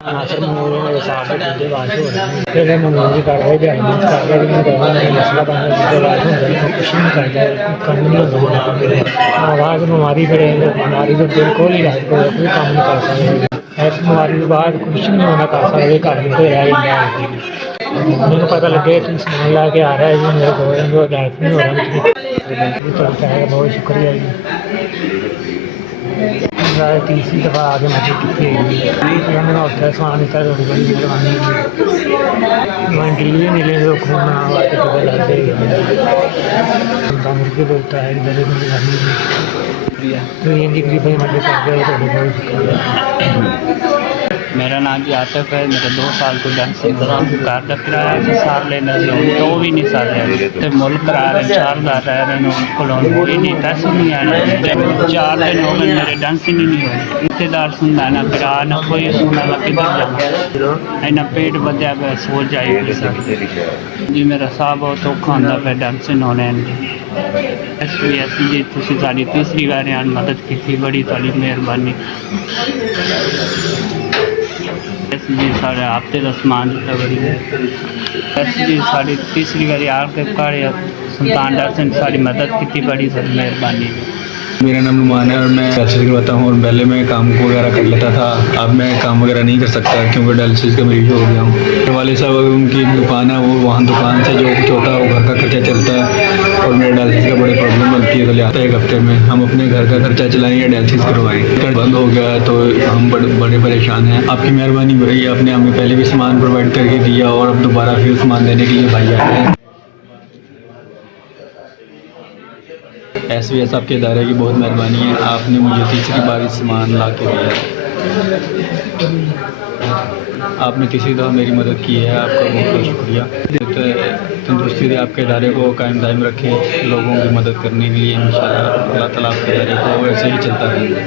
Nasir memorial मेरे साथ से दूजे बाद हो रहे हैं फिर मेमोरी कर रहे हैं एडमिट कर रहे हैं कि मसला बन रहा दूजे बाद हो रहे हैं कुछ नहीं करता कम नहीं होता आवाज़ बीमारी फिर बीमारी तो बिल्कुल ही रात को कोई काम नहीं कर सकते इस बीमारी के बाद कुछ नहीं होना कर सकते घर में कोई रह जाता मैंने पता लगे कि सामान ला के आ रहा है जी मेरे को गैस नहीं हो रहा है बहुत शुक्रिया जी तीसरी दफ़ा आगे मदद की मैंने होता सामान इतना थोड़ी बड़ी मेहरबानी मैं दिल्ली मिले तो खून हुआ तो पता लगता मुर्गे बोलता है इधर तो ये करीबन मदद कर रहे थोड़ी बहुत शुक्रिया मेरा नाम जी आतिफ है। मेरा 2 साल को घर का किराया से सार लेना तो भी नहीं सारे तो मुल्क करा रहे 4000 रह रहे हैं कोई नहीं पैसे नहीं आने 4 दिन हो गए मेरे डांस ही नहीं हुए रिश्तेदार सुनना ना किरा ना कोई सुना ना किधर जाना इन्ना पेट बदया पे सो जाए जी मेरा साह बहुत औखा होंदा पे डांस होने जी तुसी साडी तीसरी बार मदद की बड़ी सारी मेहरबानी जी साढ़े हफ्ते का समान दिता बड़ी जी साड़ी तीसरी बारी आके कार्य सुल्तान दर्शन सारी मदद की बड़ी सारी मेहरबानी मेरा नाम नुमान है और मैं डायलिसिस करवाता हूँ और पहले मैं काम वगैरह कर लेता था। अब मैं काम वगैरह नहीं कर सकता क्योंकि डायलिसिस का मरीज हो गया हूँ। मेरे वाले साहब उनकी दुकान है वो वहाँ दुकान से जो कुछ होता है वो घर का खर्चा चलता है और मेरे डायलिसिस का बड़ी प्रॉब्लम बनती है तो ले आता है एक हफ्ते में हम अपने घर का खर्चा चलाएँ या डायलिसिस करवाएँ। बंद हो गया है तो हम बड़े परेशान हैं। आपकी मेहरबानी हो रही है, आपने हमें पहले भी सामान प्रोवाइड करके दिया और अब दोबारा फिर सामान देने के लिए भाई आए हैं। SVS आपके इदारे की बहुत मेहरबानी है, आपने मुझे तीसरी बार इस सामान ला के दिया। आपने तीसरी दफ़ा मेरी मदद की है, आपका बहुत बहुत शुक्रिया। तंदुरुस्ती से आपके इदारे को कायम दायम रखें लोगों की मदद करने के लिए इंशाअल्लाह अल्लाह ताला आपके इदारे को ऐसे ही चलता रहेगा।